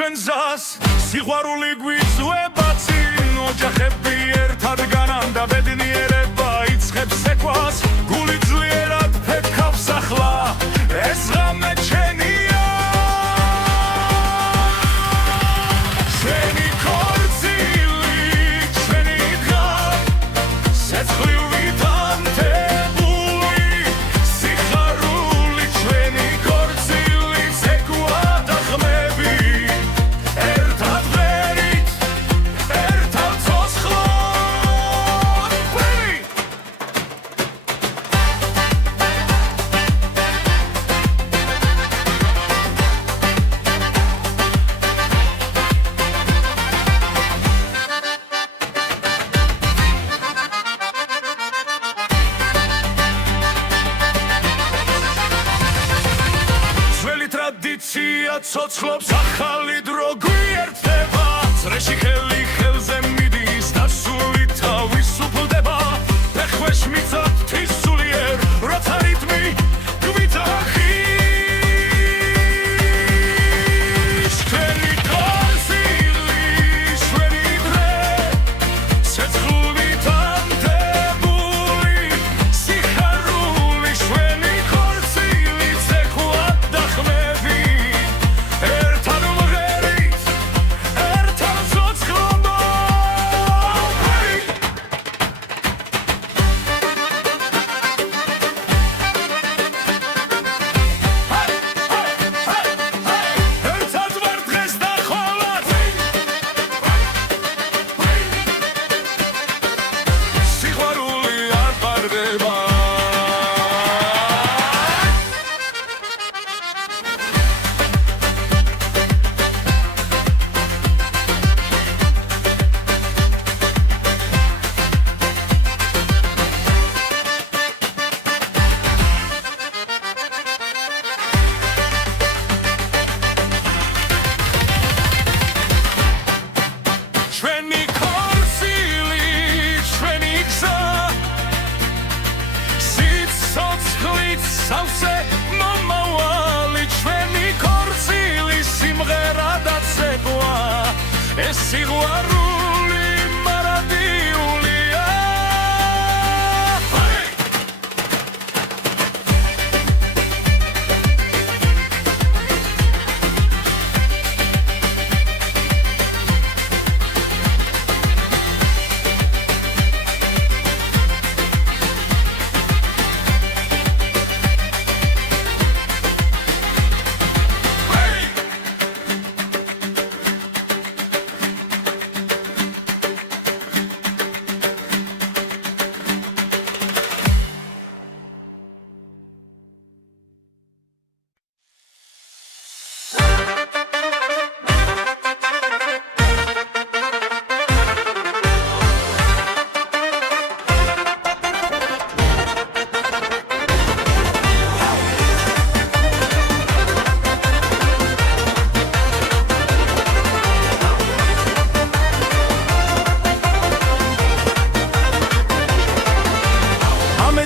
ჩვენ ზას სიყვარული გვიწვება წინ ოჯახები ერთად განამდა ბედნიერება იწყებს ეკვას გული ძლიერად ფეთქავს ახლა ეს ღამე ჩვენია ჩვენი ქორწილი ჩვენი დღა სეცხლივით ანთებული სიხარული ჩვენი ქორწილი ცეკვა და ხმები ერთად ვერით ერთად ცოცხლად ვერით ძველი ტრადიცია ცოცხლობს ახალი დრო გვიერთდება წრეში ხელი ხელზე მიდის და სული თავისუფლდება ფეხქვეშ მიწად თვის სულიერ როცა რიტმი გვიძახის ჩვენი ქორწილი ჩვენი დღე სეცხლივით ანთებული სიხარული ჩვენი ქორწილი ცეკვა და ხმები ერთად ვღერით ერთად ცოცხლად ვერით ერთად ვარ დღეს და ხოლმე სიყვარული არ ყარდება ჩვენი ქორწილი ჩვენი გზა სიცოცხლით სავსე მომავალი ჩვენი ქორწილი სიმღერა და ცეკვა ეს სიყვარული მარადიულია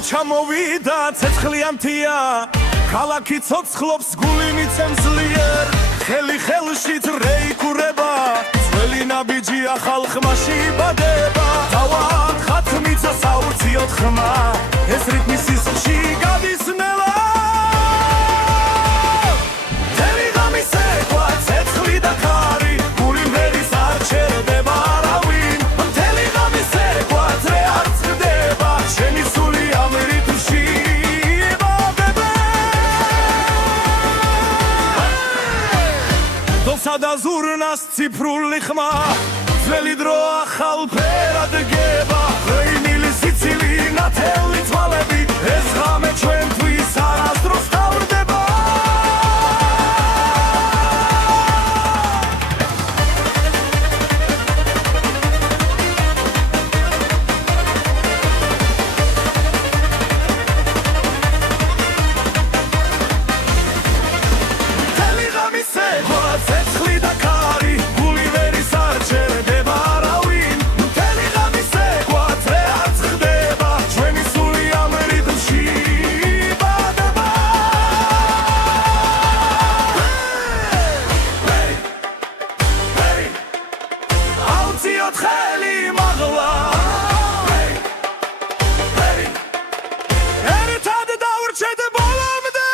ჩამოვიდა ცეცხლიანთია ქალაქი ცოცხლობს გული მიცემს ძლიერ ხელი ხელში რეიკურება ძველი ნაბიჯია ხალხმაში იბადება თავად ხათმიცა საურციოდ ხმა ეს რიტმი სისხლში გადის ნელა მთელი ღამის ეკვა ცეცხლი და ქარი გული მღერის არ ჩერდება არავინ მთელი ღამის ეკვა ძრე არ წყდება შენი სული ამ რიტმში იბადება დოსა და ზურნას ციფრული ხმა ძველი დრო ახალ ფერად გება ღვინილი სიცილი ნათელი თვალები ეს ღამე ჩვენთვის არასდროს თავდება მთელი ღამის ეკვა ცეცხლი და ქარი გული ვერის არ ჩერდება არავინ მთელი ღამის ეკვა ძრე არ წყდება ჩვენი სული ამ რიტმში ოთხელი მაღლა ერთად დავრჩეთ ბოლომდე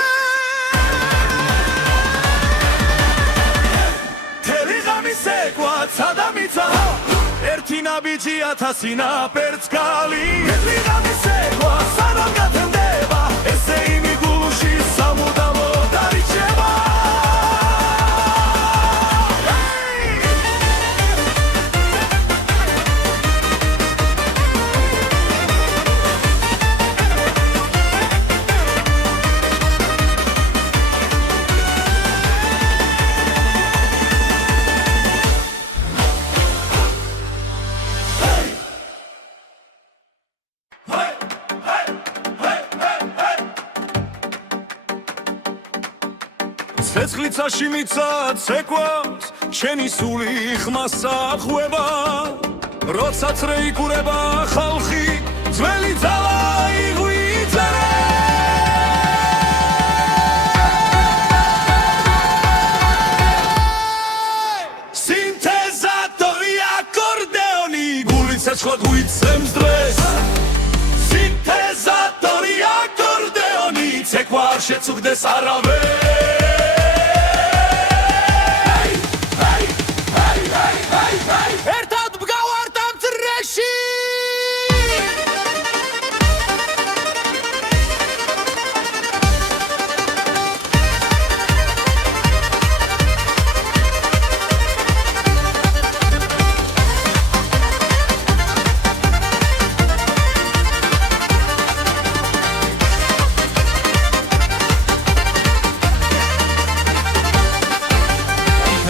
მთელი ღამე სეკვაც ადამიცა ერთი ნაბიჯი ათასი ნაპერწ გალი ერთი ღამე სეკვა სანამ გათენდება ესე იმი გულში სამუდამო დარიჩება ცეცხლიცაში მიცად ცეკვავს შენი სული ხმასა ხვება როცა წრე იკურება ხალხი ძველი ძალა იღვიძერე სინთეზატორი აკორდეონი გული ცეცხლა გვიცემს დღეს სინთეზატორი აკორდეონი ცეკვა არ შეწუხდეს არავეს ერთად მგავართ ამ წრეში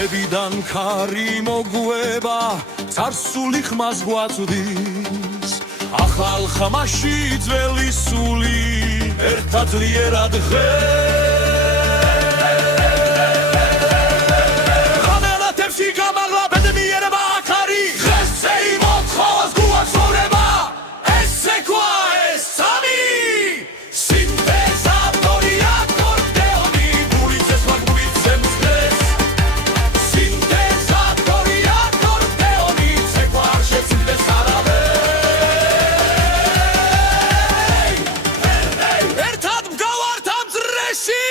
მებიდან ქარი მოგვება царსული ხმას გვაწვდის ახალ ხმაში ძველი სული ერთად ძლიერად ღამელათებში გამაღლა ბედნიერება აქარი ღესზე იმოთხოვს გუას ცხოვრება ეს სეკვა ეს სამი სინთეზატორი აკორდეონი გული ცეცხლა გვიცემს დღეს სინთეზატორი აკორდეონი ცეკვა არ შეწუხდეს არავეს ერთად მგავართ ამ წრეში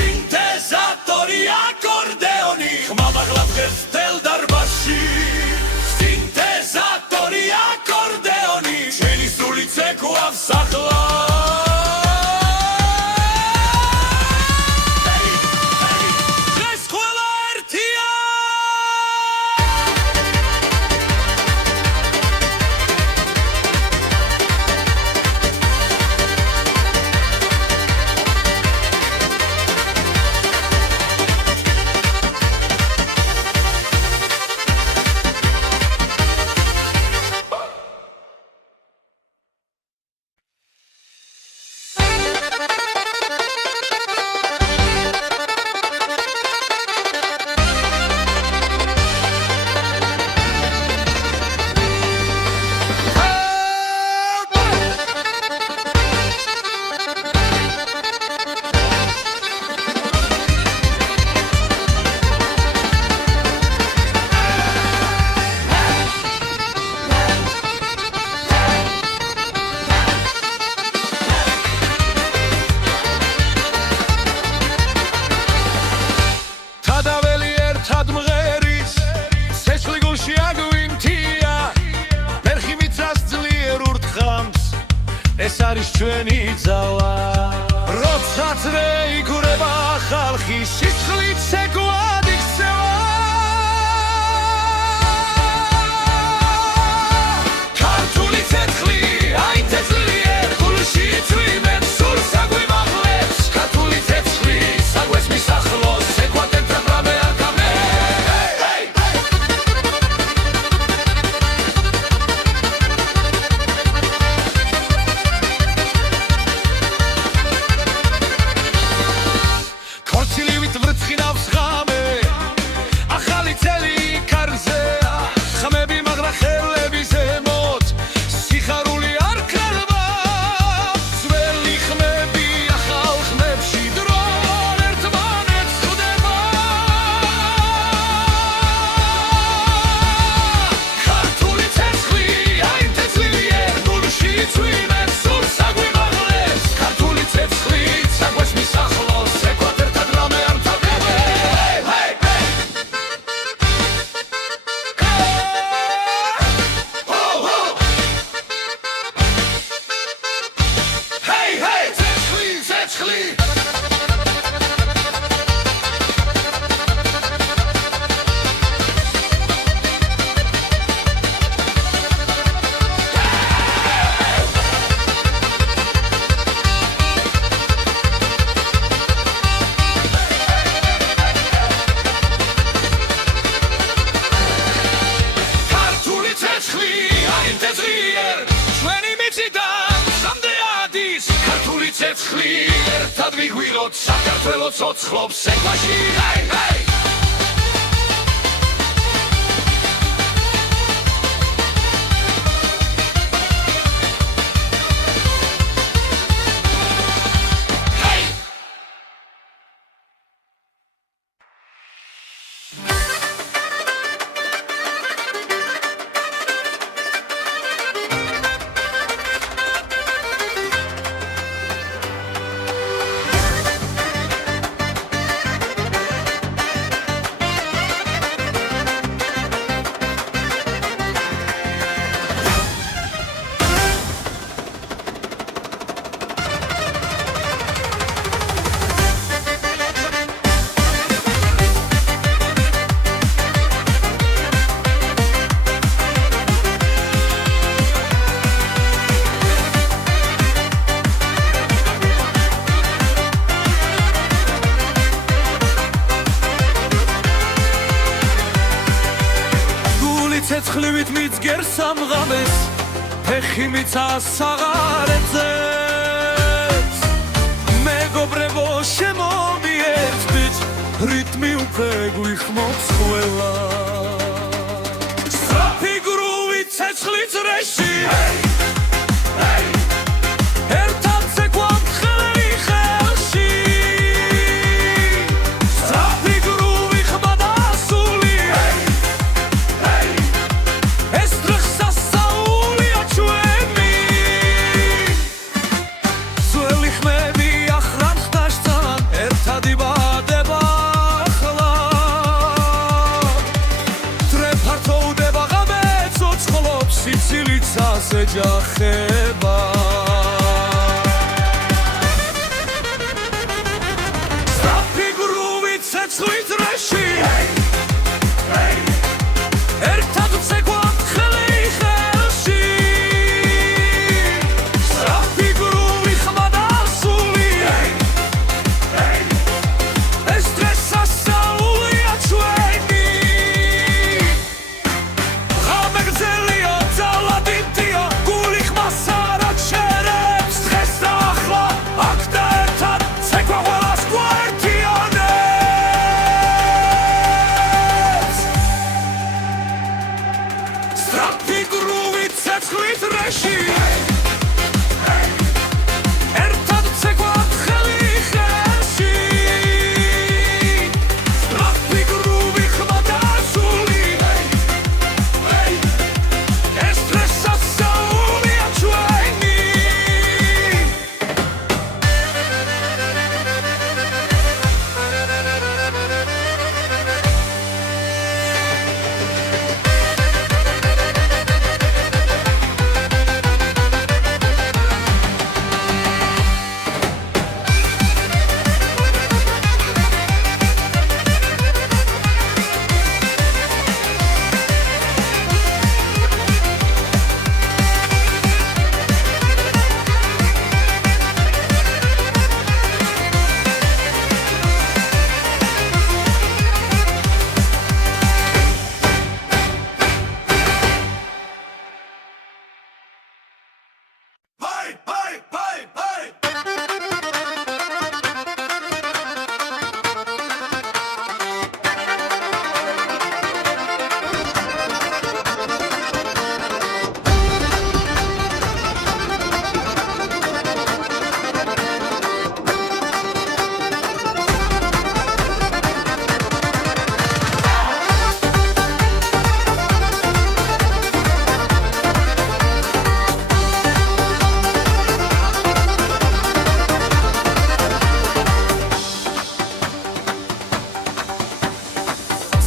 სინთეზატორი აკორდეონი ხმა მაღლა დღეს თელ დარბაზში სინთეზატორი აკორდეონი შენი სული ცეკვავს ახლა დღეს ყველა ერთია თადაველი ერთად მღერის ცეცხლი გულში აგვინთია მერხი მიწას ძლიერ ურთხამს ეს არის ჩვენი ძალა როცა წრე იკურება ხალხი სისხლით ცეკვად იქცევა ქართული ცეცხლი აით ძლიერ გულში წვიმენ სულს აგვიმაღლებს ქართული ცეცხლი საგვეს მისახლოს ცეკვა თეთრად რამე არ ცეცხლი ერთად ვიგვიროთ საქართველოს ოცხლობს ექვაში ჰეი ჰეი ცეცხლივით მიძგერ სამღამეს ფეხი მიცას საღარეთზეც მეგობრებო შემომიერთდით რიტმი უკვე გვიხმობს ყველა სწრაფი გრუვით ცეცხლი წრეში ერთად ცეკვავთ ხელი ხელში სწრაფი გრუვი ხმა და სული ეჯახება სწრაფი გრუვით ცეცხლი წრეში ერთად ვცეკვავთ ხელი ხელში სწრაფი გრუვი ხმა და სული ეს დღეს სასწაულია ჩვენი ღამე გრძელია ძალადიტია გული ხმას არ აჩერებს დღეს და ახლა აქ და ერთად ცეკვა ყველას გვაერთიანებს სწრაფი გრუვით ცეცხლი წრეში ერთად ვცეკვავთ ხელი ხელში სწრაფი გრუვი ხმა და სული ეს დღეს სასწაულია ჩვენი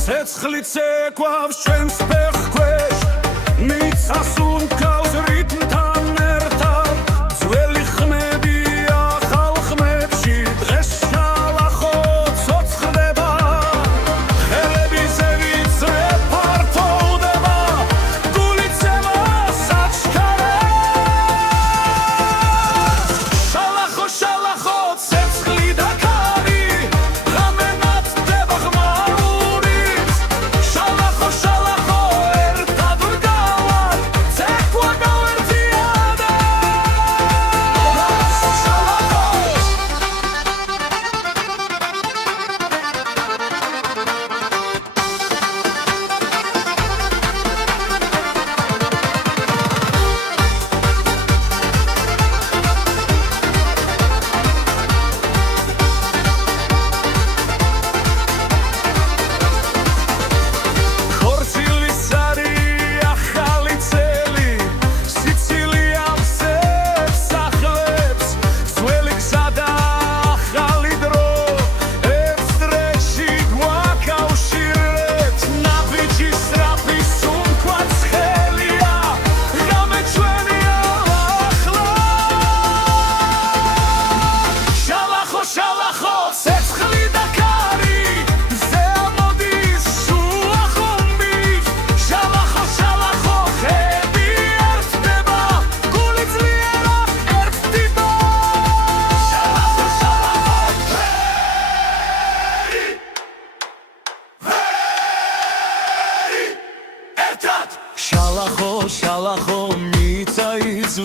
ცეცხლი ცეკვავს ჩვენს ფეხქვეშ მიცას უმკავს რიტმთან ერთად ძველი ხმებია ახალ ხმებში დღეს შალახო ცოცხლდება ხელები ზევიძე ფართოვდება გული ცემას აჩქარებს შალახო შალახო ცეცხლი და ქარი ღამე მატდება ღმაური შალახო შალახო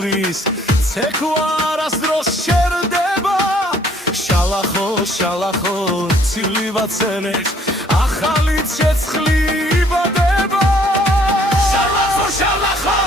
გულის ცეკვა არასდროს შერდება შალახო შალახო ცივი ვაცენებს ახალი ცეცხლი იბადება შალახო შალახო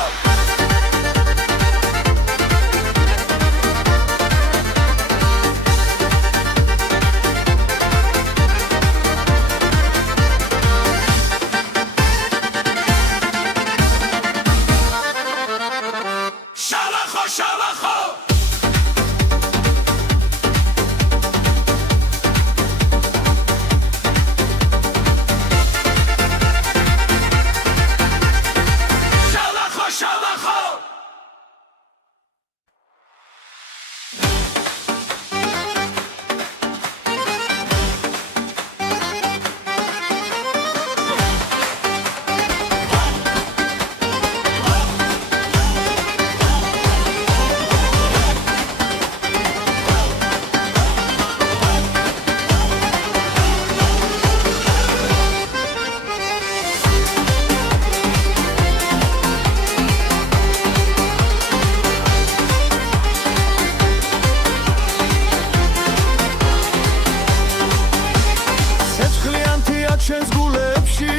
ჩვენს გულებში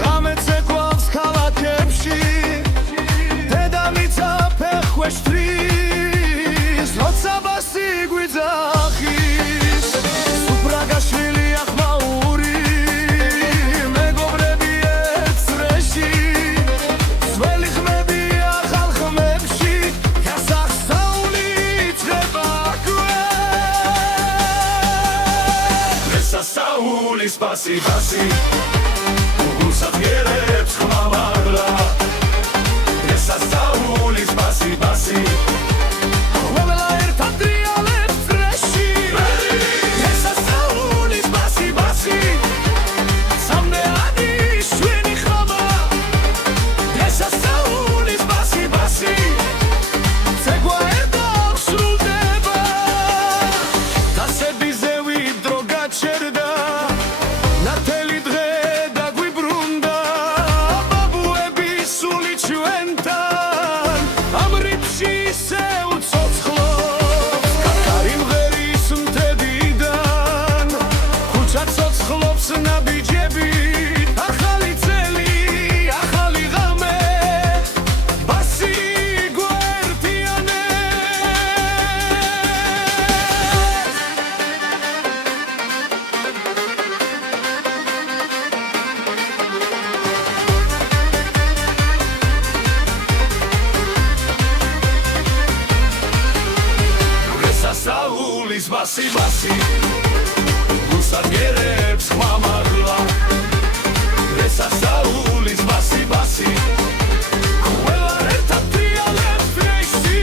რამე ცეკვავს ქალაქებში დედამიწა ფეხქვეშ თრის როცა ბასი გვიძახის სუფრაგაშვილი ახმაური მეგობრები ეცრეში ძველი ხმები ახალ ხმებში გასახსაული იწყება გასახსაული ბასი ბასი გულსახიერებს ხმამაღლა გასახსაულის ბასი ბასი ყველა ერთად დრიალებს წრეში გასახსაულის ბასი ბასი სამდეანი შვენი ხმა გასახსაულის ბასი ბასი ცეკვა ერთად სრულდება დასებიზე ვიდრო გაჩერდა ბასი ბასი გულსახიერებს ხმამაღლა გასახსაულის ბასი ბასი ყველა ერთად დრიალებს წრეში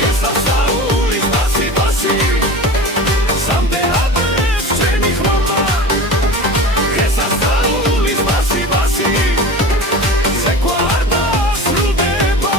გასახსაულის ბასი ბასი სამდეანი შვენი ხმა გასახსაულის ბასი ბასი ცეკვა ერთად სრულდება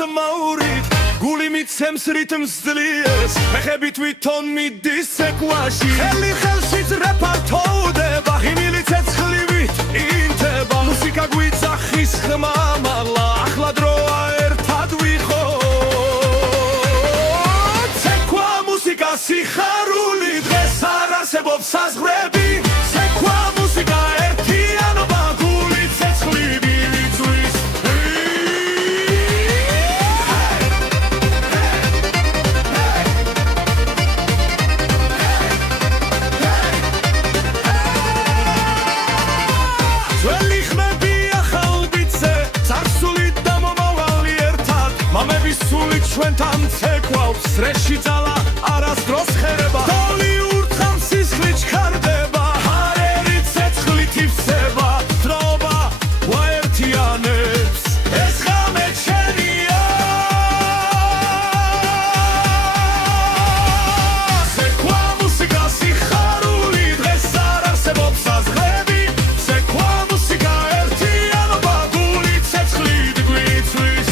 ხმაურით გული მიცემს რიტმს ძლიერს ფეხები თვითონ მიდის ცეკვაში ხელი ხელშიც რეპარტოვდება ღიმილი ცეცხლივით ინთება მუსიკა გვიძახის ხმა მაღლა ახლა დროა ერთად ვიყოთ ცეკვა მუსიკა სიხარული დღეს არ არსებობს საზღვრები ცეკვა მუსიკა ერთიანობა გული ცეცხლივი ვიწვის ძველი ხმები ახალ ბიძზე წარსული და მომავალი ერთად მამების სულით ჩვენთან ცეკვავს სრეში ძალა არასდროს ხერება დოლი ურთხავს სისხლით ჩქარდება ჰარერი ცეცხლით ივსება დროობა ვაერთიანებს ეს ღამე ჩვენია ცეკვა მუსიკა სიხარული დღეს არ არსებობს საზღვრები ცეკვა მუსიკა ერთიანობა გული ცეცხლით გვიწვის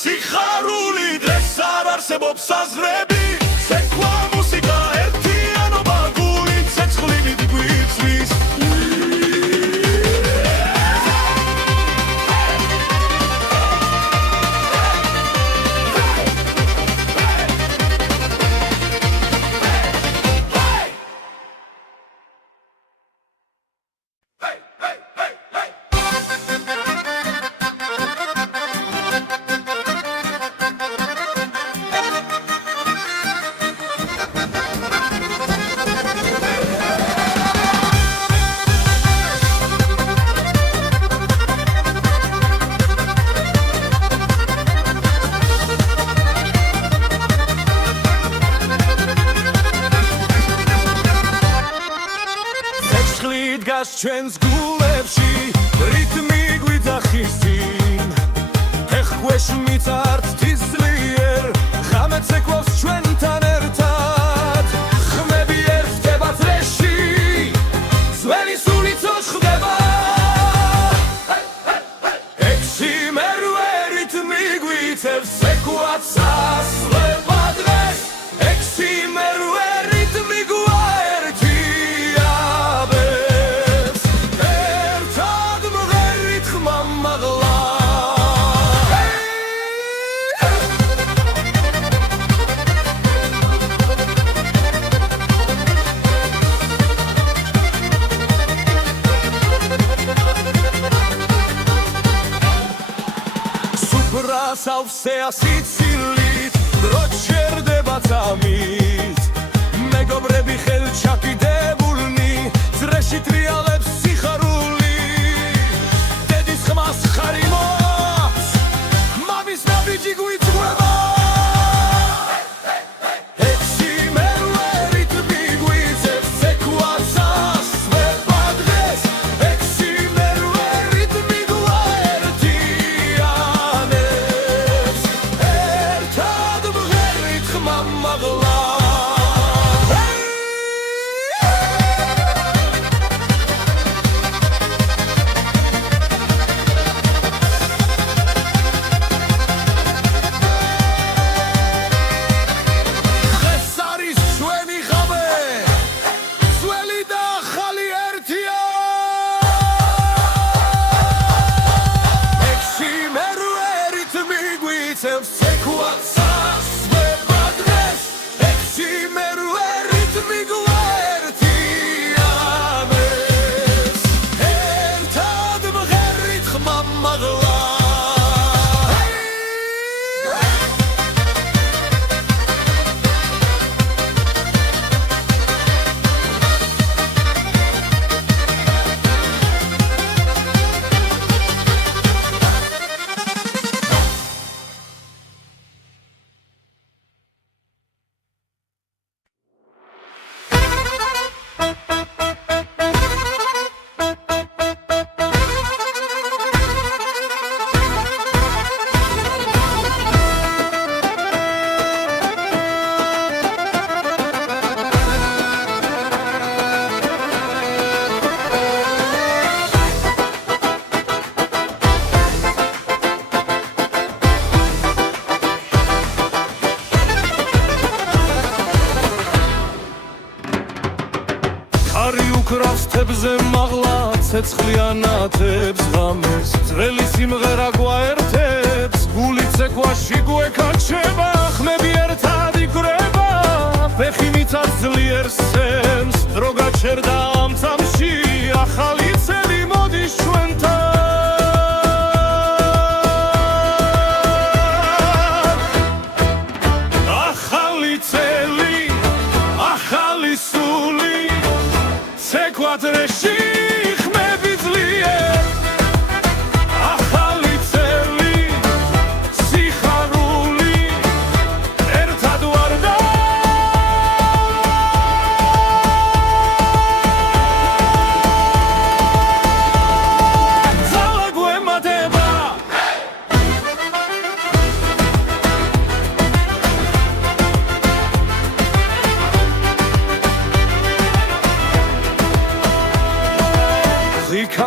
სიხარული დღეს არ არსებობს საზღვრები ცეკვა მუსიკა ერთიანობა გული ცეცხლივით გვიწვის დგას ჩვენს გულებში რიტმი გვიძახის წინ ეხქვეშ მიწართ თისლიერ ღამე ცეკვავს ჩვენთან ერთად ხმები ერთდება წრეში ძველი სულით ხდება ექსიმერვე რიტმი გვიწევს ცეკვაც ასლება დღეს ექსიმერვე რიტმი სავსე ასიცილით დრო ჩერდება წამით მეგობრები ხელჩაკიდებულნი წრეში ტრიალებს სიხარული დედის ხმას ხარი მოაქვს მამის ნაბიჯი გვიწყვება ექსიმერვე რიტმი გვიწევს ცეკვაც ასვება დღეს ექსიმერვე რიტმი გვაერთიანებს ერთად მღერით ხმა მაღლა უკრავს თებზე მაღლა ცეცხლიანათებს ღამეს ძველი სიმღერა გვაერთებს გული ცეკვაში გვეკაჩება ხმები ერთად იკვრება ფეხი მიწას ძლიერ სცემს დრო გაჩერდა ამ წამში ახალი წელი მოდის ჩვენთან ახალი წელი ახალი სული ცეკვადრეში ხმები ძლიერ ახალი წელი სიხარული ერთად ვარ და ძალა გვემატება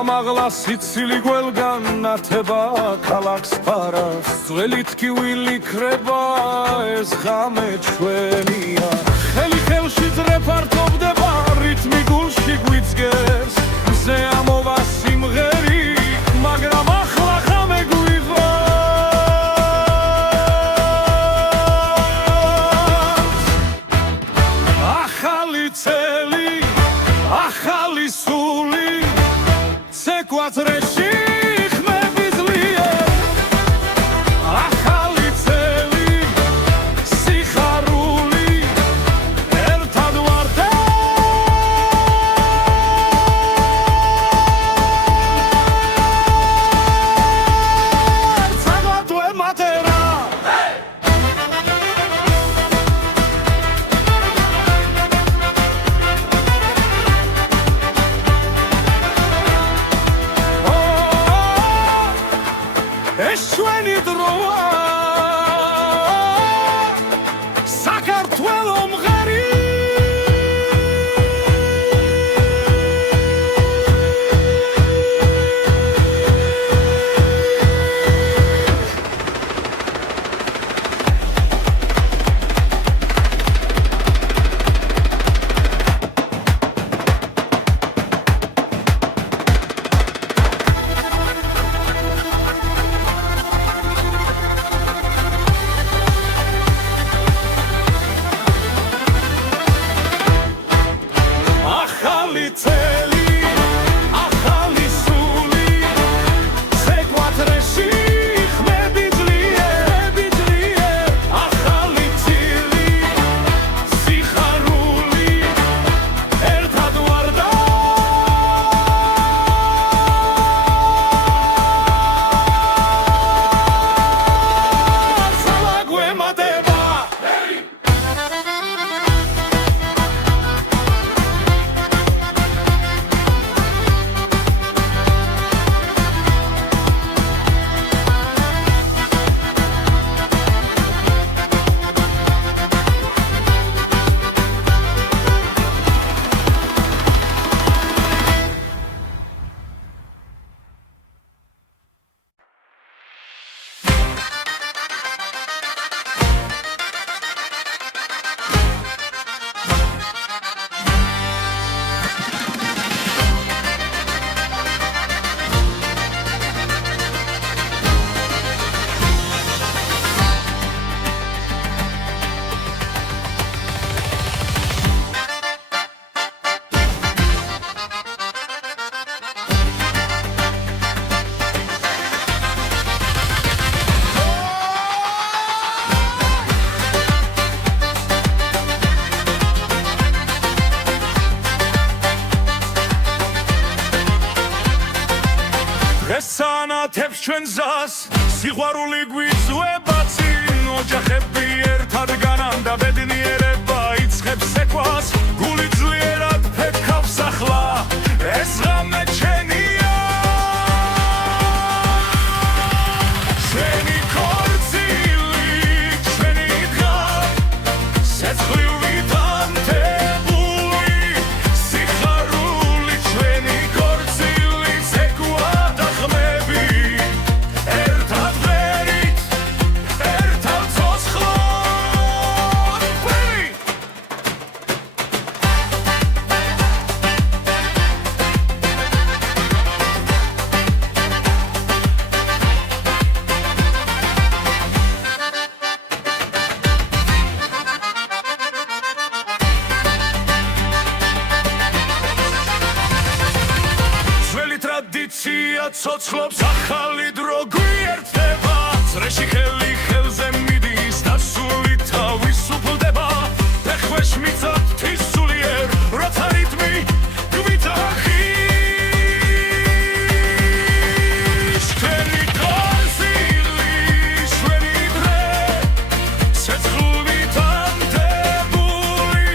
მაღლა სიცილი გველგან ნათება ქალაქს ფარავს ძველი თქივილი ქრება ეს ღამე ჩვენია ხელი ხელში ძრეფართობდება რითმი გულში გვიძგეს მზე ამოვა სიმღერი მაგრამ ახლა ღამე გვიყვანს ახალი წელი ახალი სული ცეკვადრეში ხმები ძლიერ ახალი წელი სიხარული ერთად ვარ და ძალა გვემატება ეს ჩვენი დროა საქართველო მღერი ახალი წელი ახალი სული ცეკვადრეში ხმები ძლიერ ახალი წელი სიხარული ერთად ვარ და ძალა გვემატება ესანათებს ჩვენ ზას სიყვარული გვიწვება წინ ოჯახები ერთად განამდა ბედნიერება იწყებს ეკვას გული ძლიერად ფეთქავს ახლა ეს ღამე ჩვენია ჩვენი ქორწილი ჩვენი დღა სეცხლივით ანთებული სიხარული ჩვენი ქორწილი ცეკვა და ხმები ერთად ვერით ერთად ცოცხლად ცოცხლობს ახალი დრო გვიერთდება წრეში ხელი ხელზე მიდის და სული თავის უფლდება ფეხვეშ მიწად თისულიერ როცა რიტმი გვიტახის შენი გაზილი შვენი დღე ცეცხლობით ამდებული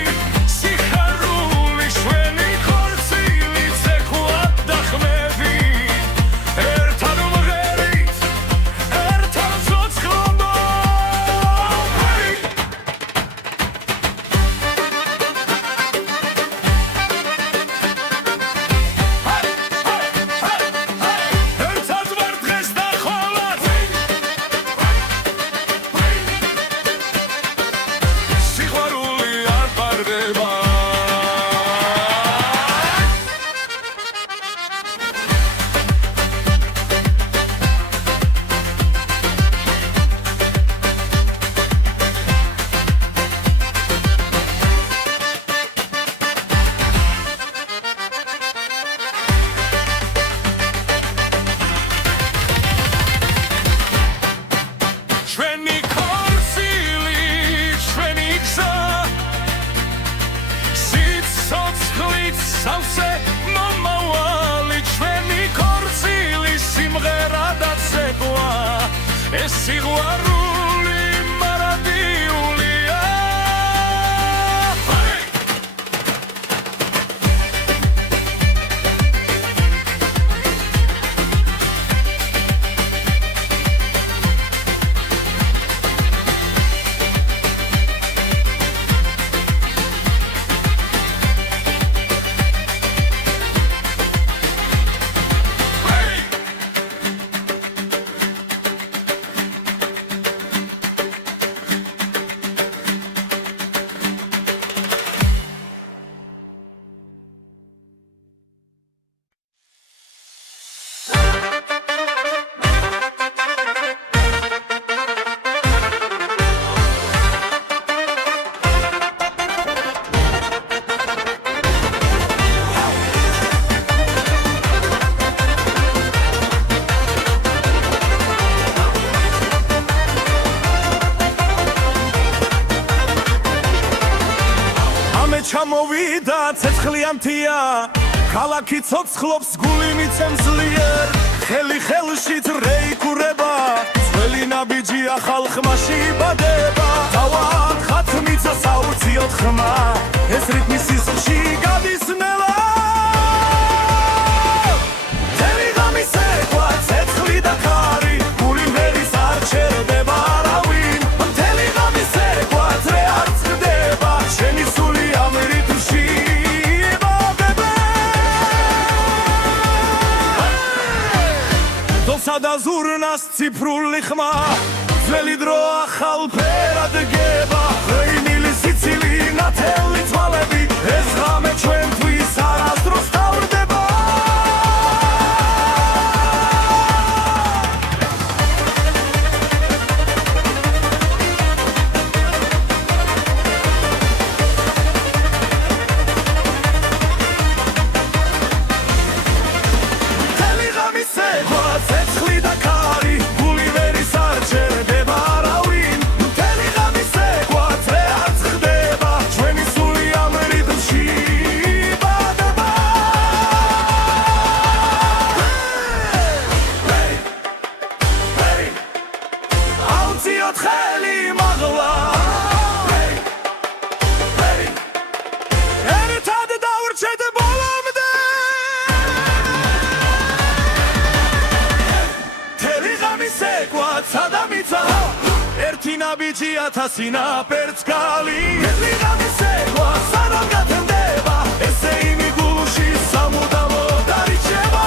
სიხარული შვენი ხორცილი ცეკვად დახმები ერთად მღერით ერთად ცოცხლობა ერთად ვარ დღეს და ხოლად სიყვარული არ პარდება ჩვენი ქორწილი ჩვენი გზა სიცოცხლით სავსე მომავალი ჩვენი ქორწილი სიმღერა და ცეკვა ეს სიყვარული მარადიულია ჩამოვიდა ცეცხლიანთია ქალაქი ცოცხლობს გული მიცემს ძლიერ ხელი ხელში რეიკურება ძველი ნაბიჯია ხალხმა შიბადება თავად ხათმიცა საუციოდ ხმა ეს რიტმი სისხლში გადის ნელა მთელი ღამე სეკვა ცეცხლი და ხარი გული მერის არ ჩერდება არავინ მთელი ღამე სეკვა ძრე არ წყდება შენი სული ამ რიტმში იბადება დოსა და ზურნას ციფრული ხმა ძველი დრო ახალ ფერად გება ღვინილი სიცილი ნათელი თვალები ეს ღამე ჩვენთვის არასდროს თავდება მთელი ღამე სეკვა ცეცხლი და ხარი გული მერის არ ჩერდება არავინ მთელი ღამე სეკვა ძრე არ წყდება ჩვენი სული ამ რიტმში იბადება აუციოთ ხელი მაღლა ერთად დავრჩეთ ბოლომდე მთელი ღამე სეკვა ცადამიცა ერთი ნაბიჯი ათასი ნაპერწ გალი მთელი ღამე სეკვა სანამ გათენდება ესე იმი გულში სამუდამოდ არიჩება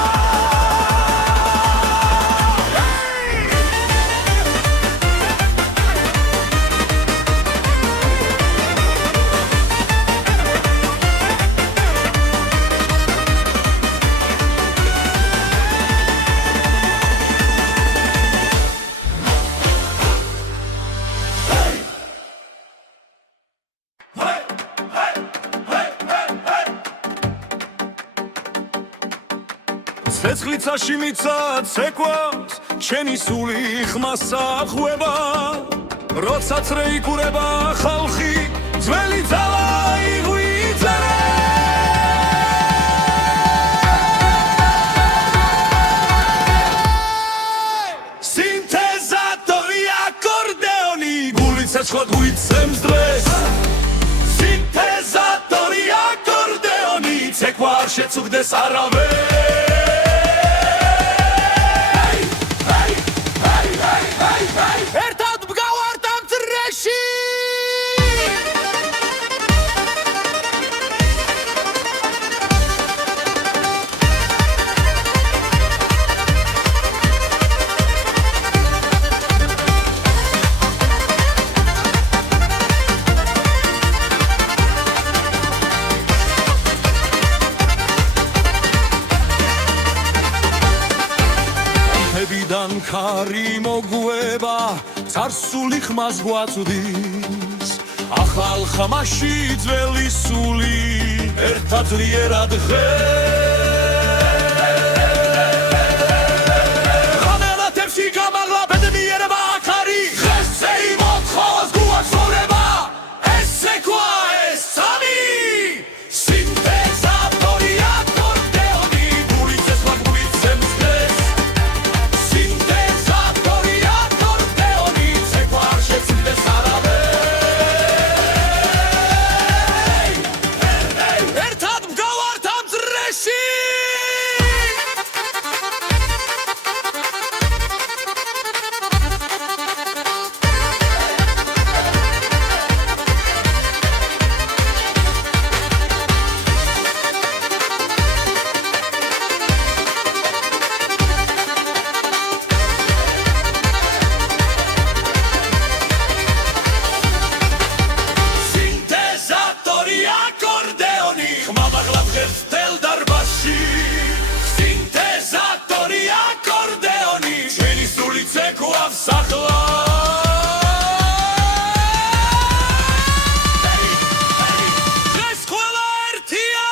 Hey! ცეცხლიცაში მიცა ცეკვავს ჩემი სული ხმასა ხვება როცა წრე იკურება ხალხი ძველი ძალა იღვიძერე სინთეზატორი აკორდეონი გული ცეცხლად გვიცემს დღეს სინთეზატორი აკორდეონი ცეკვა არ შეწუხდეს არავეს ერთად მგავართ ამ წრეში ნებიდან ქარი მოგვება царსული ხმას გვაწვდის ახალ ხმაში ძველი სული ერთად ძლიერად ღამელათებში გამაღლა ბედნიერება აქარი ღესზე იმოთხოს გუას ხოვრება ეს ცეკვა ეს სამი სინთეზატორი აკორდეონი გული ცეცხლად გვიცემს დღეს სინთეზატორი აკორდეონი ცეკვა არ შეწუხდეს არავეს ერთად მგავართ ამ წრეში სინთეზატორი აკორდეონი ხმა მაღლა დღეს მთელ დარბაზში სინთეზატორი აკორდეონი ჩვენი სული ცეკვავს ახლა დღეს ყველა ერთია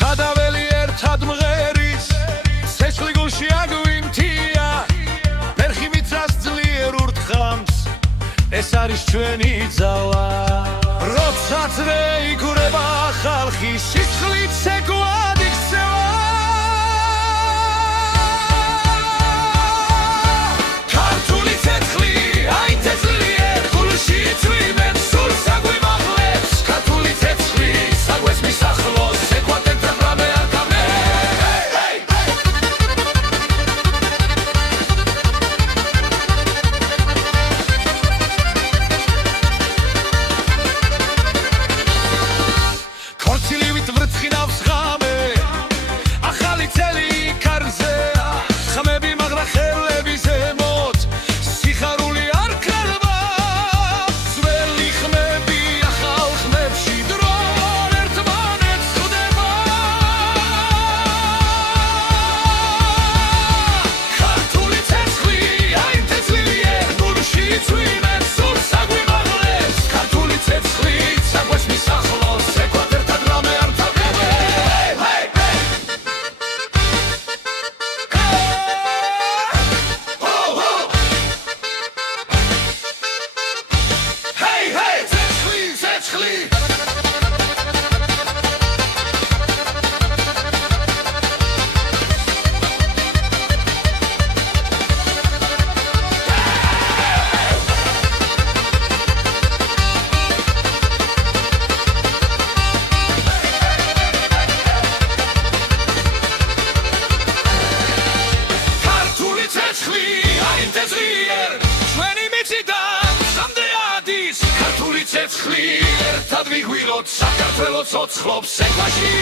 თადაველი ერთად მღერის ცეცხლი გულში აგვიმთია ფერხი მიწას ძლიერ ურთხამს ეს არის ჩვენი ძალა როცა წრე იკურება ხალხი სისხლით ცეკვად იქცევა ქართული ცეცხლი აით ეს ძლიერ გულში წვიმენ სულს აგვიმაღლებს ქართული ცეცხლი საგვეს მისახლოს ცეკვა ტემპრამე არ გამე ქორცილივით ვრცხინავს ღამე ცეცხლი ერთად ვიგვიროთ საქართველოს ოცხლობს ექვაში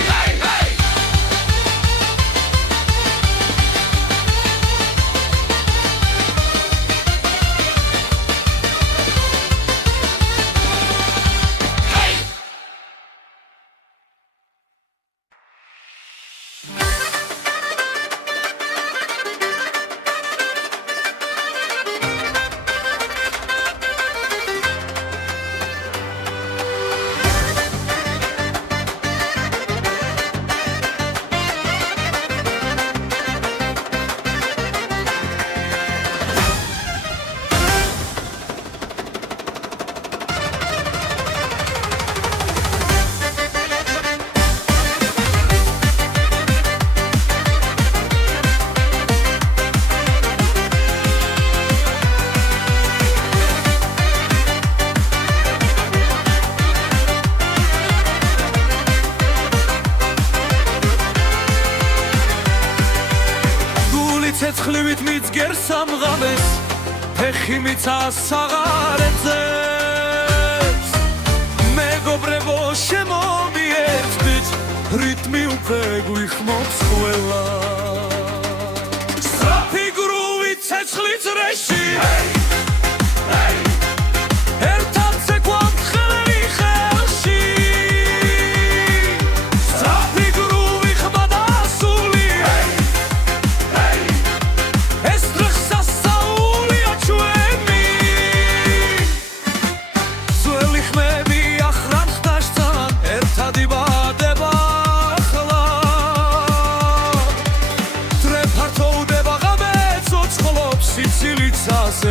ცეცხლივით მიძგერ სამღამეს ფეხი მიცას საღარეძებს მეგობრებო შემომიერთდით რიტმი უკვე გვიხმობს ყველა სწრაფი გრუვი ცეცხლის რეში ერთად ცეკვავთ ხელი ხელში სწრაფი გრუვი ხმა და სული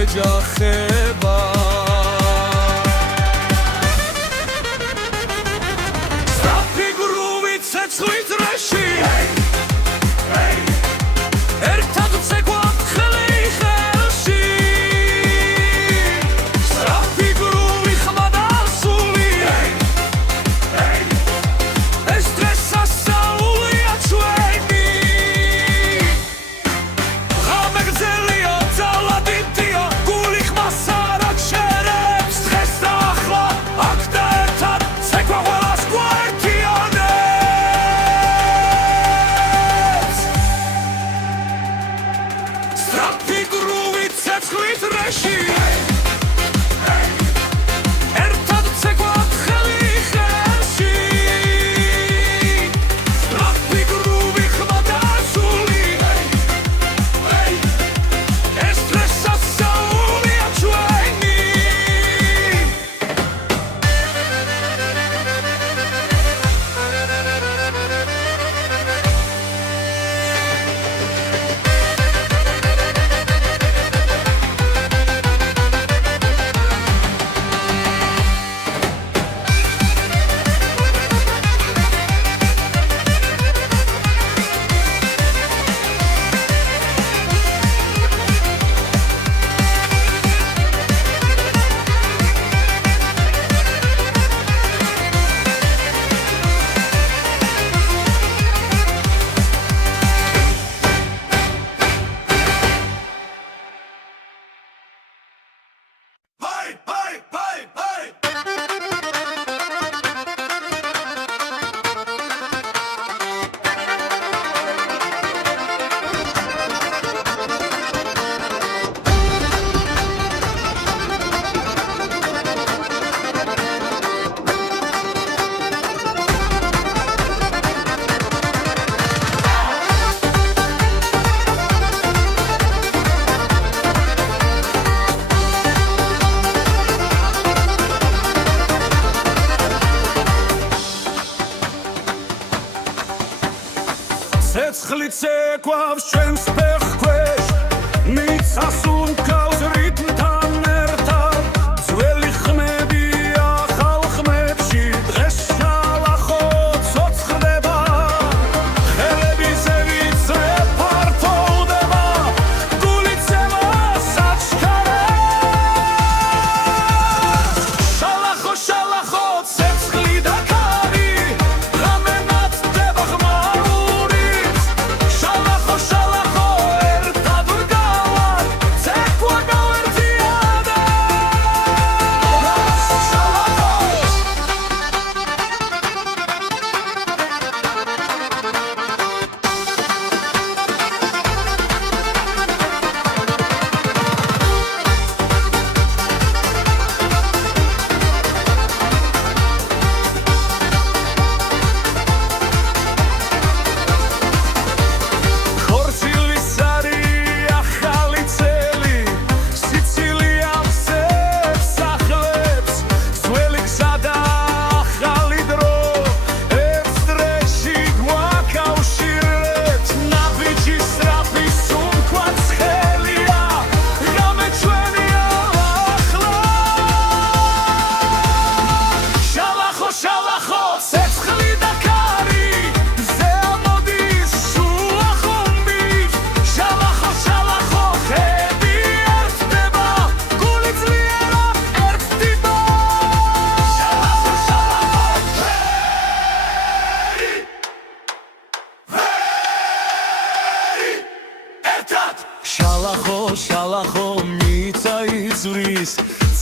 ეჯახება სწრაფი გრუვი ცეცხლის რეში ერთად ვცეკვავთ ხელი ხელში სწრაფი გრუვი ხმა და სული ეს დღეს სასწაულია ჩვენი ღამე გრძელია ძალადიტია ცეცხლი ცეკვავს ჩვენს ფეხქვეშ მიცას უმკავს რიტმთან ერთად ძველი ხმებია ხალხმებში დღეს შალახო ცოცხლდება ხელები ზევიცრე ფართოვდება გული ცემა საჩქარებს შალახო შალახო ცეცხლი და ქარი ღამე ნათდება ღმაურით შალახო შალახო ერთად ვდგავართ ცეკვა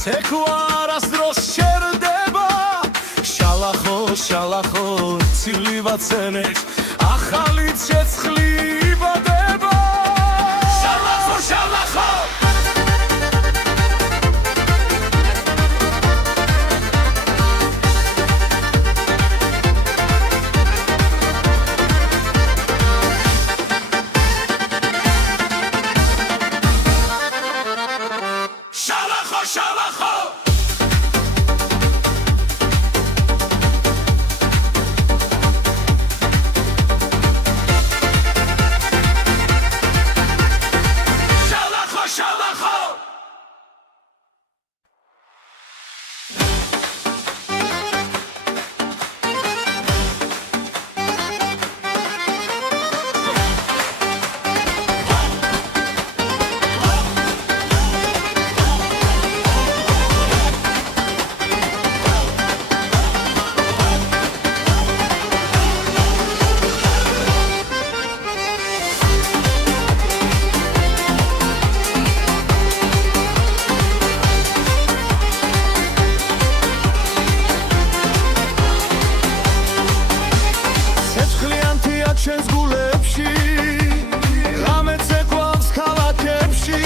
ცეკვა არასდროს შერდება შალახო შალახო ცილი ვაცენეთ ახალი ცეცხლი იბადება შალახო შალახო ჩვენს გულებში რამე ცეკვავს ქალაქებში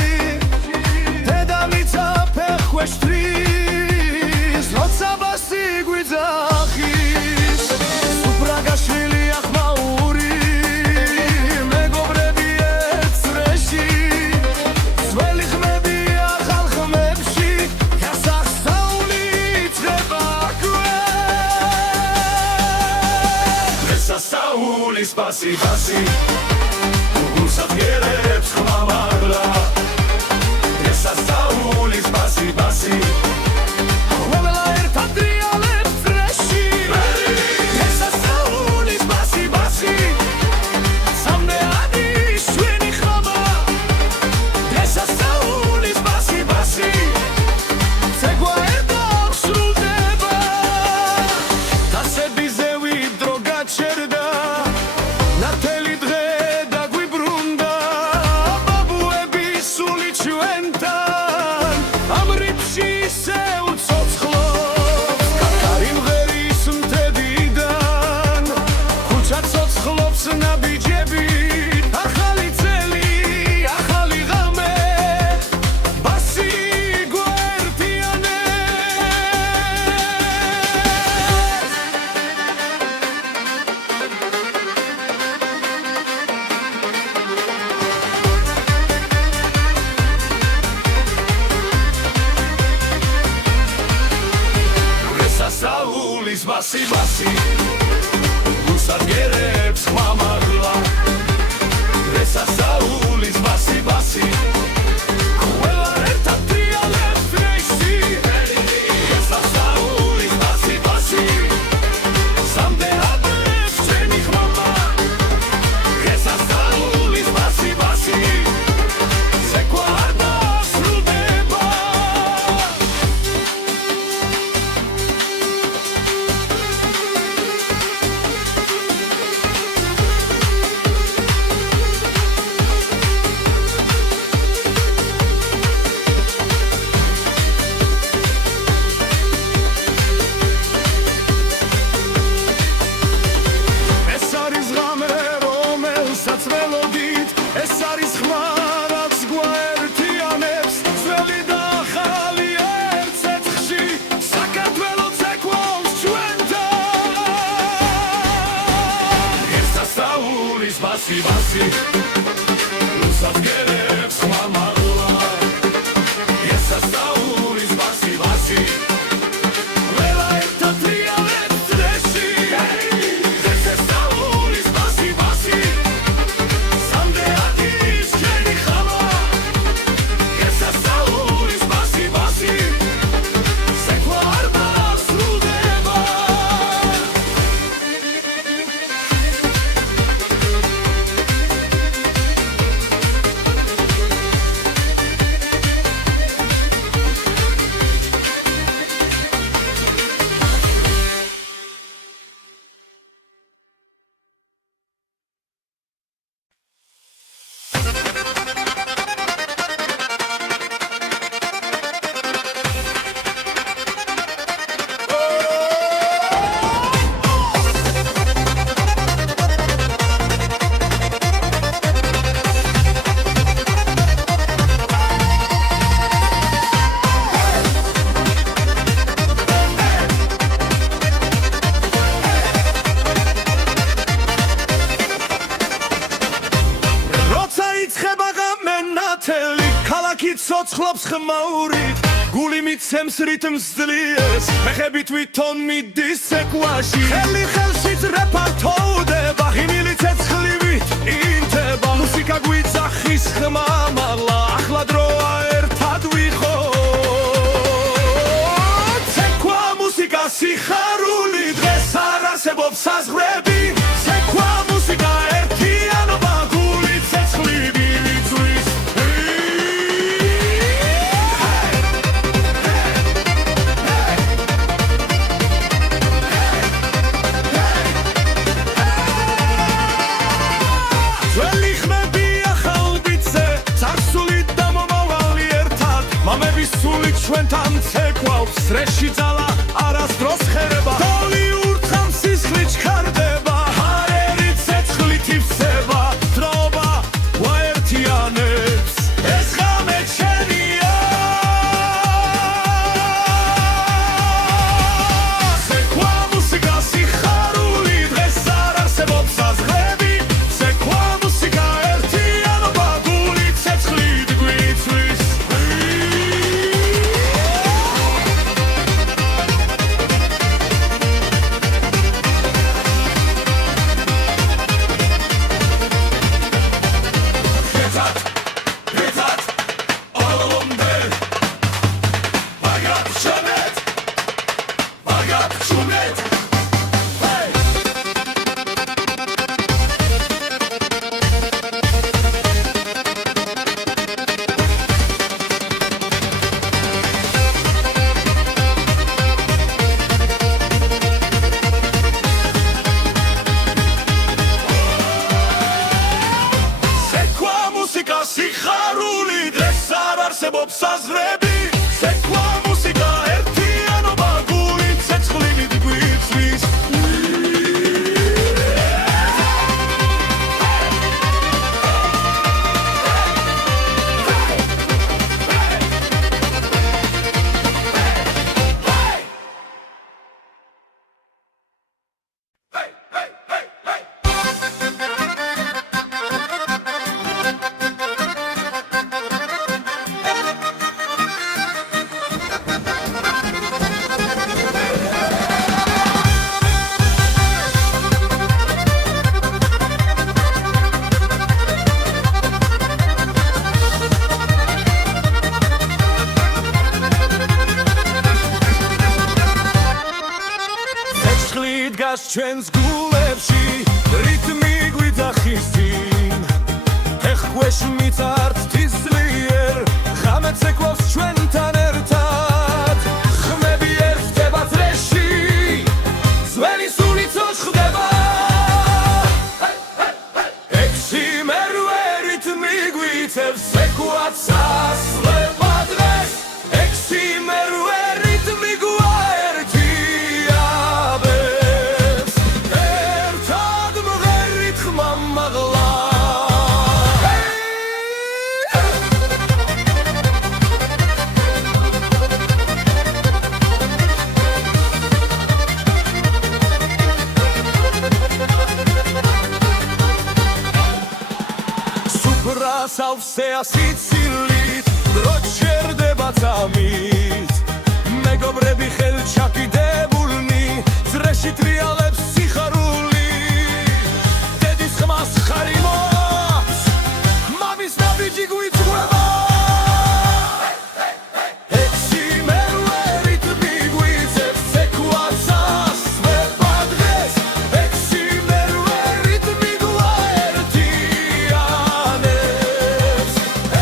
დედამიწა ფეხქვეშ თვის როცა ბასი გვიძახის სუფრაგაშვილი ახმაური მეგობრები ეცრეში ძველი ხმები ახალ ხმებში გასახსნაული იწყება გასასაულის ბასი ბასი გულსაფიერებს ხმამაღლა გასასაულის ბასი ბასი ყველა ერთად ტრიალებს წრეში გასასაულის ბასი ბასი სამდეადი შვენი ხმა გასასაულის ბასი ბასი ცეკვა ერთად სრულდება დასებიზე ვიდრო გაჩერდა ნათელი დღე დაგვიბრუნდა ბაბუები სული ჩვენთან ამ რიფში ისევ ცოცხლობს კაკარი მღერის მთებიდან ქუჩა ცოცხლობს ნაბიჯები ახალი წელი ახალი ღამე ბასი გვერდიანებს გასასაულის ბასი ბასი გულსაფიერებს ხმამაღლა გასასაულის ბასი ბასი ყველა ერთად ტრიალებს წრეში გასასაულის ბასი ბასი სამდეადი შვენი ხმა გასასაულის ბასი ბასი ცეკვა არ დასრულდება ეს არის ღამე რომელსაც ველოდით ეს არის ხმა რაც გვაერთიანებს ძველი და ახალი ერთ ცეცხლში საქართველო ცეკვავს ჩვენთან გასასაულის ბასი ბასი გულსაფიერებს ხმამაღლა გასასაულის ბასი ბასი ყველა ერთად ტრიალებს წრეში გასასაულის ბასი ბასი სამდეადი შვენი ხმა გასასაულის ბასი ბასი ცეკვა არ დასრულდება ხალხი ცოცხლობს ხმაურით გული მიცემს რიტმს ძლიერს ფეხები თვითონ მიდის ცეკვაში ხელი ხელშიც რეპარტოვდება ღიმილი ცეცხლივით ინთება მუსიკა გვიძახის ხმა მაღლა ახლა დროა ერთად ვიყოთ ცეკვა მუსიკა სიხარული დღეს არ არსებობს საზღვრები ცეკვა მუსიკა ერთიანობა გული ცეცხლივი იწვის ძველი ხმები ახალ ბიძზე წარსული და მომავალი ერთად მამების სული ჩვენთან ცეკვავს სრეში ძალა არასდროს ხერება დოლი ურთხავს სისხლი ჩქარდება ჰარერი ცეცხლით ივსება დროობა ვაერთიანებს ეს ღამე ჩვენია ცეკვა მუსიკა სიხარული დღეს არ არსებობს საზღვრები ცეკვა მუსიკა ერთიანობა გული ცეცხლით გვიწვის Pizat, oğlumde Vagat şönet Vagat şumet Hey! Ცეკვა მუსიკა სიხარული დღეს არ არსებობს საზღვრები ცეკვა მუსიკა ერთიანობა გული ცეცხლივით გვიწვის ცეცხლი დგას ჩვენს გულებში რიტმი გვიძახის წინ ფეხქვეშ მიწართ თისლიერ ღამე ცეკვავს ჩვენთან ერთად ხმები ერთდება წრეში ძველი სული ცოცხლდება ექვსი მერვე რიტმი გვიწევს ცეკვაც ასლება დღეს ექვსი მერვე რიტმი გვაერთიაბებს ერთად მღერით ხმა მაღლა სუფრას ავსეა სიცილით დრო ჩერდება წამით მეგობრები ხელჩაკიდებულნი წრეში ტრიალებს სიხარული დედის ხმას ხარი მოაქვს მამის ნაბიჯი გვიწვება ექვსი მერვე რიტმი გვიწევს ცეკვაც ასვება დღეს ექვსი მერვე რიტმი გვაერთიანებს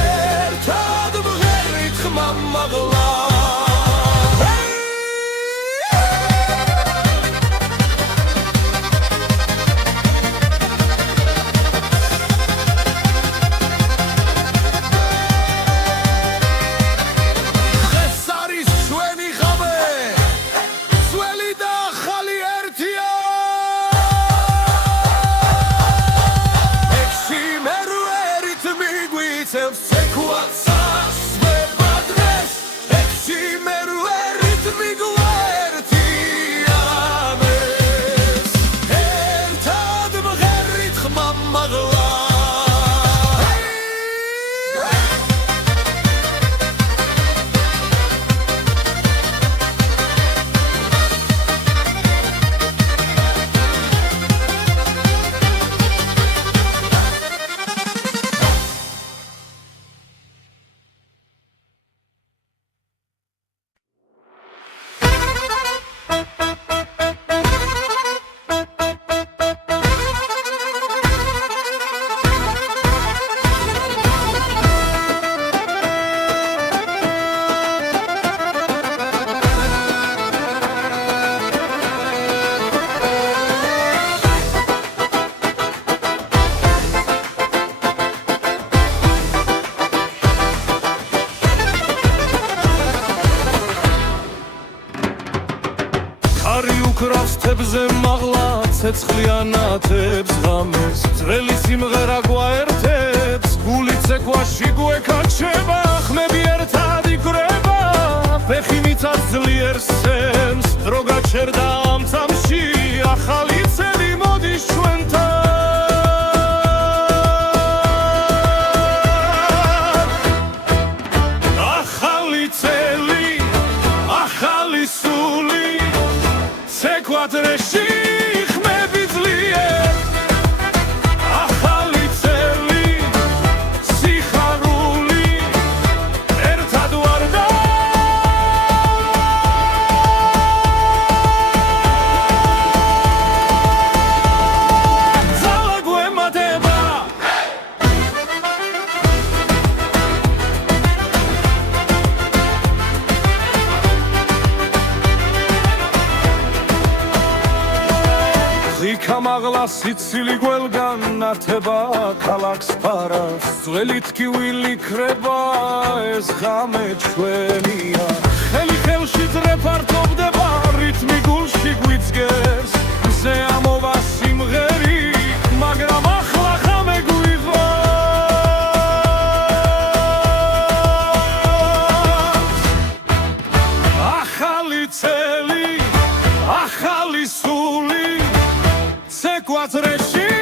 ერთად მღერით ხმა მაღლა თებზე მაღლა ცეცხლიანათებს ღამეს ძველი სიმღერა გვაერთებს გული ცეკვაში გვეკაჩება ხმები ერთად იკვრება ფეხი მიწას ძლიერ სცემს დრო გაჩერდა ამ წამში ახალი წელი მოდის ჩვენთან ახალი წელი ახალი სული ცეკვადრეში ხმები ძლიერ ახალი წელი სიხარული ერთად ვარ და ძალა გვემატება იქა მაღლა სიცილი გველგან ნათება ქალაქს ფარავს ძველი ტკივილი ქრება ეს ღამე ჩვენია ხელი ხელში ძრეფართობდება რითმი გულში გვიძგეს მზე ამოვა სიმღერი მაგრამ ახლა ღამე გვიყვანს ახალი წელი ახალი სული ცეკვადრეში